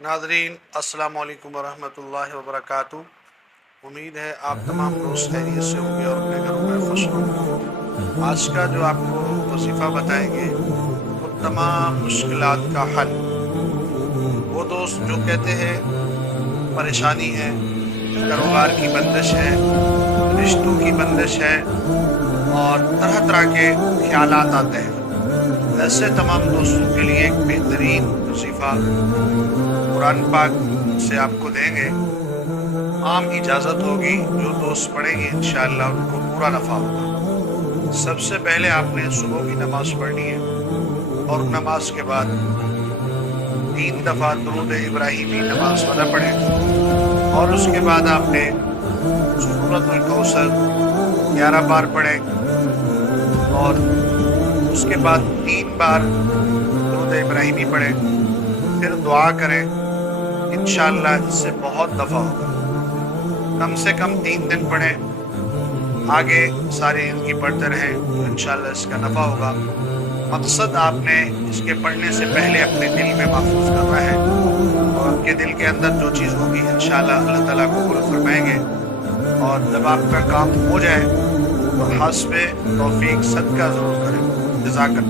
नाज़रीन अस्सलाम वालेकुम वरहमतुल्लाहि वबरकातुहू। उम्मीद है आप तमाम दोस्त खैरियत से होंगे और अपने घरों में खुश होंगे। आज का जो आपको वजीफ़ा बताएंगे वो तमाम मुश्किलात का हल। वो दोस्त जो कहते हैं परेशानी है, कारोबार की बंदिश है, रिश्तों की बंदिश है और तरह तरह के ख्यालात आते हैं, ऐसे तमाम दोस्तों के लिए एक बेहतरीन वजीफ़ा कुरान पाक से आपको देंगे। आम इजाज़त होगी, जो दोस्त पढ़ेंगे इंशाअल्लाह उनको पूरा नफ़ा होगा। सबसे पहले आपने सुबह की नमाज़ पढ़नी है और नमाज के बाद 3 दफ़ा दुरूद इब्राहिमी नमाज वाला पढ़ें और उसके बाद आपने सूरतुल कौसर 11 बार पढ़ें और उसके बाद 3 बार दुरूद इब्राहिमी पढ़ें, फिर दुआ करें। इंशाअल्लाह इससे बहुत दफ़ा होगा। कम से कम 3 दिन पढ़ें, आगे सारी ज़िंदगी पढ़ते रहें तो इंशाअल्लाह इसका नफ़ा होगा। मकसद आपने इसके पढ़ने से पहले अपने दिल में महफूज करना है और आपके दिल के अंदर जो चीज़ होगी इंशाअल्लाह अल्लाह ताला कबूल फरमाएंगे। और जब आपका काम हो जाए तो हस्बे तौफीक सदका ज़रूर करें। जज़ाकल्लाह।